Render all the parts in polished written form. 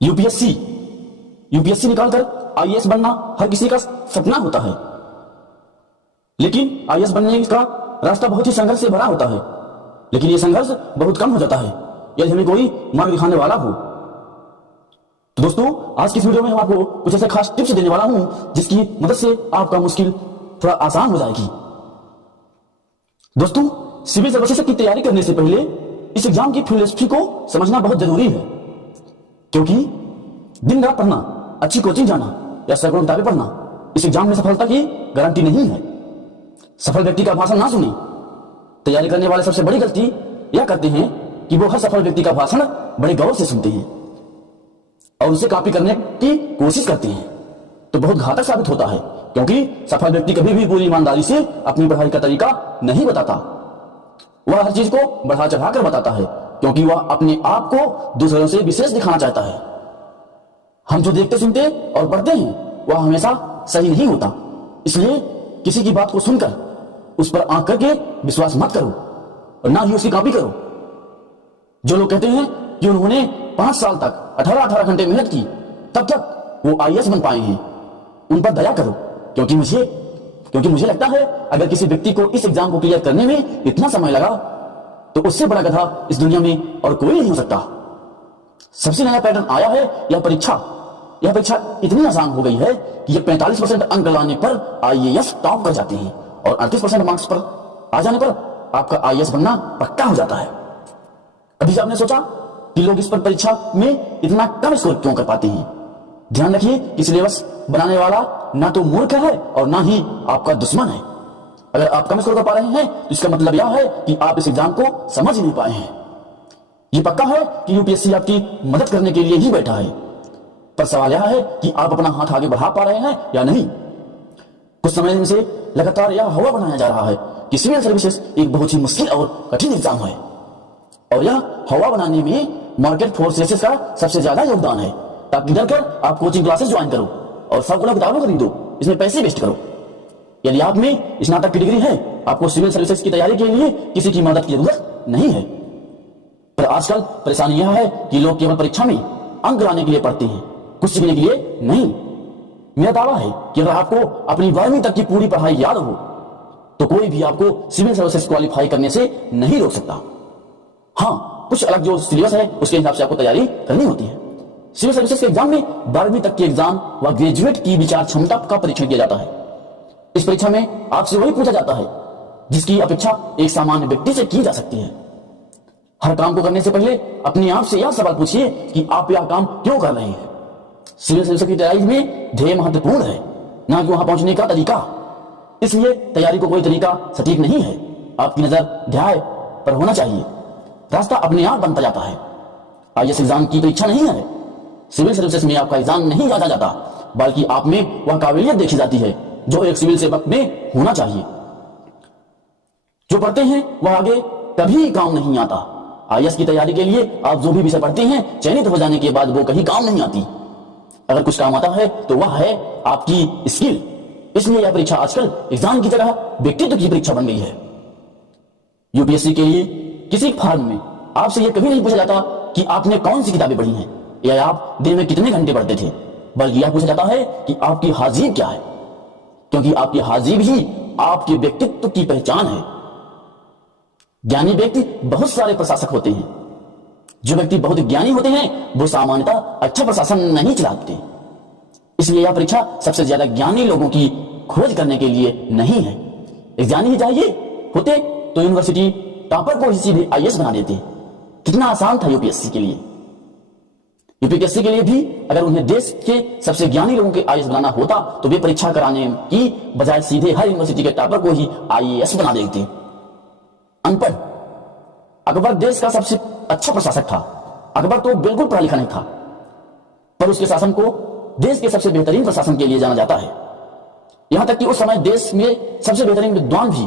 UPSC UPSC निकालकर IAS बनना हर किसी का सपना होता है, लेकिन आईएएस बनने का रास्ता बहुत ही संघर्ष से भरा होता है। लेकिन यह संघर्ष बहुत कम हो जाता है यदि हमें कोई मार्ग दिखाने वाला हो। तो दोस्तों, आज की इस वीडियो में हम आपको कुछ ऐसे खास टिप्स देने वाला हूं जिसकी मदद से आपका मुश्किल थोड़ा आसान हो जाएगी। दोस्तों, सिविल सर्विसेज की तैयारी करने से पहले इस एग्जाम की फिलोसफी को समझना बहुत जरूरी है, क्योंकि दिन रात पढ़ना, अच्छी कोचिंग जाना या सैकड़ों किताबें पढ़ना इस एग्जाम में सफलता की गारंटी नहीं है। सफल व्यक्ति का भाषण ना सुने। तैयारी करने वाले सबसे बड़ी गलती यह करते हैं कि वो हर सफल व्यक्ति का भाषण बड़े गौर से सुनते हैं और उसे कॉपी करने की कोशिश करते हैं, तो बहुत घातक साबित होता है, क्योंकि सफल व्यक्ति कभी भी पूरी ईमानदारी से अपनी पढ़ाई का तरीका नहीं बताता। वह हर चीज को बढ़ा चढ़ाकर बताता है, क्योंकि वह अपने आप को दूसरों से विशेष दिखाना चाहता है। हम जो देखते सुनते और पढ़ते हैं वह हमेशा सही नहीं होता, इसलिए किसी की बात को सुनकर उस पर आंख करके विश्वास मत करो और ना ही उसकी कॉपी करो। जो लोग कहते हैं कि उन्होंने 5 साल तक 18 घंटे मेहनत की तब तक वो आईएएस बन पाए हैं, उन पर दया करो, क्योंकि मुझे लगता है अगर किसी व्यक्ति को इस एग्जाम को क्लियर करने में इतना समय लगा तो उससे बड़ा गधा इस दुनिया में और कोई नहीं हो सकता। सबसे नया पैटर्न आया है। यह परीक्षा इतनी आसान हो गई है कि यह 45% अंक लाने पर आईएएस टॉप कर जाते हैं और 38% मार्क्स पर आ जाने पर आपका आईएएस बनना पक्का हो जाता है। अभी आपने सोचा कि लोग इस पर परीक्षा में इतना कम स्कोर क्यों कर पाते हैं? ध्यान रखिए कि सिलेबस बनाने वाला ना तो मूर्ख है और ना ही आपका दुश्मन है। अगर आप कम स्कोर कर पा रहे हैं तो इसका मतलब यह है कि आप इस एग्जाम को समझ ही नहीं पाए हैं। यह पक्का है कि यूपीएससी आपकी मदद करने के लिए ही बैठा है, पर सवाल यह है कि आप अपना हाथ आगे बढ़ा पा रहे हैं या नहीं। कुछ समय से लगातार यह हवा बनाया जा रहा है कि सिविल सर्विसेज एक बहुत ही मुश्किल और कठिन एग्जाम है, और यह हवा बनाने में मार्केट फोर्सेस का सबसे ज्यादा योगदान है, ताकि डरकर आप कोचिंग क्लासेस ज्वाइन करो और सैकड़ों किताबें खरीदो, इसमें पैसे वेस्ट करो। यदि आप में स्नातक की डिग्री है, आपको सिविल सर्विसेज की तैयारी के लिए किसी की मदद की जरूरत नहीं है। पर आजकल परेशानी यह है कि लोग केवल परीक्षा में अंक लाने के लिए पढ़ते हैं, कुछ सीखने के लिए नहीं। मेरा दावा है कि अगर आपको अपनी 12वीं तक की पूरी पढ़ाई याद हो तो कोई भी आपको सिविल सर्विसेज क्वालिफाई करने से नहीं रोक सकता। हाँ, कुछ अलग जो सिलेबस है उसके हिसाब से आपको तैयारी करनी होती है। सिविल सर्विसेज के एग्जाम में 12वीं तक के एग्जाम व ग्रेजुएट की विचार क्षमता का परीक्षण किया जाता है। इस परीक्षा में आपसे वही पूछा जाता है जिसकी अपेक्षा एक सामान्य व्यक्ति से की जा सकती है। हर काम को करने से पहले अपने आप से यह सवाल पूछिए कि आप यह काम क्यों कर रहे हैं। सिविल सर्विसेज की तैयारी में ध्येय महत्वपूर्ण है, ना कि वहां पहुंचने का तरीका। इसलिए तैयारी को कोई तरीका सटीक नहीं है, आपकी नजर ध्येय पर होना चाहिए। रास्ता अपने आप बनता जाता है। आईएएस एग्जाम की परीक्षा नहीं है। सिविल सर्विसेज में आपका एग्जाम नहीं जाना जाता, बल्कि आप में वह काबिलियत देखी जाती है जो एक सिविल सेवक में होना चाहिए। जो पढ़ते हैं वह आगे कभी काम नहीं आता। आईएएस की तैयारी के लिए आप जो भी विषय पढ़ते हैं, चयनित हो जाने के बाद वो कहीं काम नहीं आती। अगर कुछ काम आता है तो वह है आपकी स्किल। इसलिए यह परीक्षा आजकल एग्जाम की जगह व्यक्तित्व की परीक्षा बन गई है। यूपीएससी के लिए किसी फॉर्म में आपसे यह कभी नहीं पूछा जाता कि आपने कौन सी किताबें पढ़ी हैं या आप दिन में कितने घंटे पढ़ते थे, बल्कि यह पूछा जाता है कि आपकी हाजिर क्या है, क्योंकि आपकी हाजिर ही आपके व्यक्तित्व की पहचान है। ज्ञानी व्यक्ति बहुत सारे प्रशासक होते हैं। जो व्यक्ति बहुत ज्ञानी होते हैं वो सामान्यतः अच्छा प्रशासन नहीं चलाते। इसलिए यह परीक्षा सबसे ज्यादा ज्ञानी लोगों की खोज करने के लिए नहीं है। एक ज्ञानी ही चाहिए होते तो यूनिवर्सिटी टॉपर को ही सीधे आईएएस बना देते। कितना आसान था यूपीएससी के लिए। यूपीएससी के लिए भी अगर उन्हें देश के सबसे ज्ञानी लोगों के आईएएस बनाना होता तो वे परीक्षा कराने की बजाय सीधे हर यूनिवर्सिटी के टॉपर को ही आईएएस बना देते। अनपढ़ अकबर देश का सबसे अच्छा प्रशासक था। अकबर तो बिल्कुल पढ़ा लिखा नहीं था, पर उसके शासन को देश के सबसे बेहतरीन प्रशासन के लिए जाना जाता है। यहां तक कि उस समय देश में सबसे बेहतरीन विद्वान भी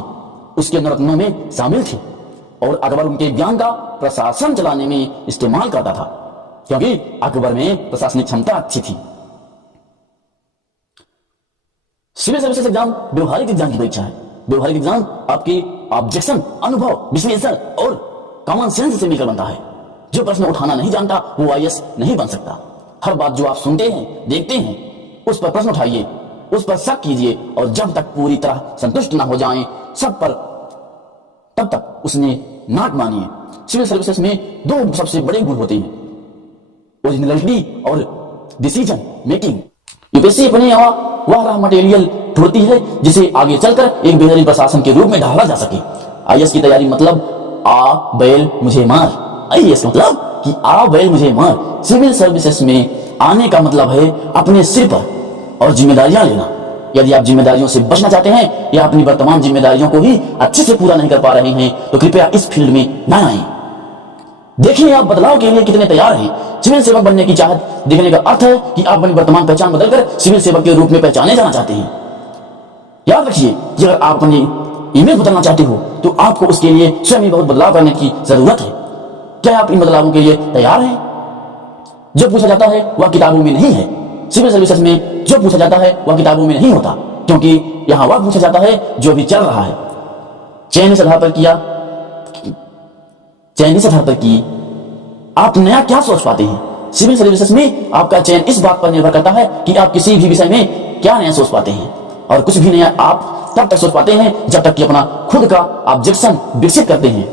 उसके नवरत्नों में शामिल थे, और अकबर उनके ज्ञान का प्रशासन चलाने में इस्तेमाल करता था, क्योंकि अकबर में प्रशासनिक क्षमता अच्छी थी। सिविल सर्विसेज एग्जाम व्यवहारिक एग्जाम की परीक्षा है। व्यवहारिक एग्जाम आपकी ऑब्जेक्शन, अनुभव, विश्लेषण और कॉमन सेंस से मिलकर बनता है। जो प्रश्न उठाना नहीं जानता वो आईएएस नहीं बन सकता। हर बात जो आप सुनते हैं, देखते हैं, उस पर प्रश्न उठाइए, उस पर शक कीजिए, और जब तक पूरी तरह संतुष्ट ना हो जाएं सब पर, तब तक उसने नाट मानिए। सिविल सर्विसेज में दो सबसे बड़े गुण होते हैं, ओरिजिनलिटी और डिसीजन मेकिंग। यूपीएससी अपने यहाँ वह रहा मटेरियल ढूंढती है जिसे आगे चलकर एक बेहतरीन प्रशासन के रूप में ढाला जा सके। आईएएस की तैयारी मतलब आ बैल मुझे मार, आईएएस मतलब कि आ बैल मुझे मार। सिविल सर्विसेज में आने का मतलब है अपने सिर पर और जिम्मेदारियां लेना। यदि आप जिम्मेदारियों से बचना चाहते हैं या अपनी वर्तमान जिम्मेदारियों को ही अच्छे से पूरा नहीं कर पा रहे हैं तो कृपया इस फील्ड में न आए। देखिए आप बदलाव के लिए कितने तैयार हैं। सिविल सेवक बनने की चाहत दिखने का अर्थ है कि आप अपनी वर्तमान पहचान बदलकर सिविल सेवक के रूप में पहचाने जाना चाहते हैं। याद रखिए कि अगर आप अपनी इमेज बदलना चाहते हो तो आपको उसके लिए स्वयं ही बहुत बदलाव करने की जरूरत है। क्या आप इन बदलावों के लिए तैयार हैं? जो पूछा जाता है वह किताबों में नहीं है। सिविल सर्विसेज में जो पूछा जाता है वह किताबों में नहीं होता, क्योंकि यहां वह पूछा जाता है जो अभी चल रहा है। चयन इस आधार पर की आप नया क्या सोच पाते हैं। सिविल सर्विसेज में आपका चयन इस बात पर निर्भर करता है कि आप किसी भी विषय में क्या नया सोच पाते हैं, और कुछ भी नया आप तब तक सोच पाते हैं जब तक कि अपना खुद का ऑब्जेक्शन विकसित करते हैं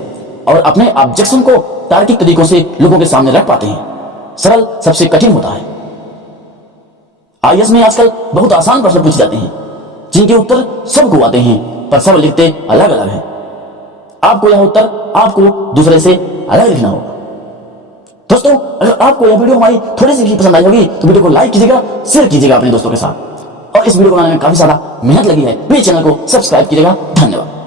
और अपने ऑब्जेक्शन को तार्किक तरीकों से लोगों के सामने रख पाते हैं। सरल सबसे कठिन होता है। आईएएस में आजकल बहुत आसान प्रश्न पूछे जाते हैं जिनके उत्तर सबको आते हैं, पर सब लिखते अलग अलग हैं। आपको यह उत्तर आपको दूसरे से अलग लिखना होगा। दोस्तों, अगर आपको यह वीडियो हमारी थोड़ी सी भी पसंद आई होगी तो वीडियो को लाइक कीजिएगा, शेयर कीजिएगा अपने दोस्तों के साथ, और इस वीडियो को बनाने में काफी ज्यादा मेहनत लगी है, प्लीज चैनल को सब्सक्राइब कीजिएगा। धन्यवाद।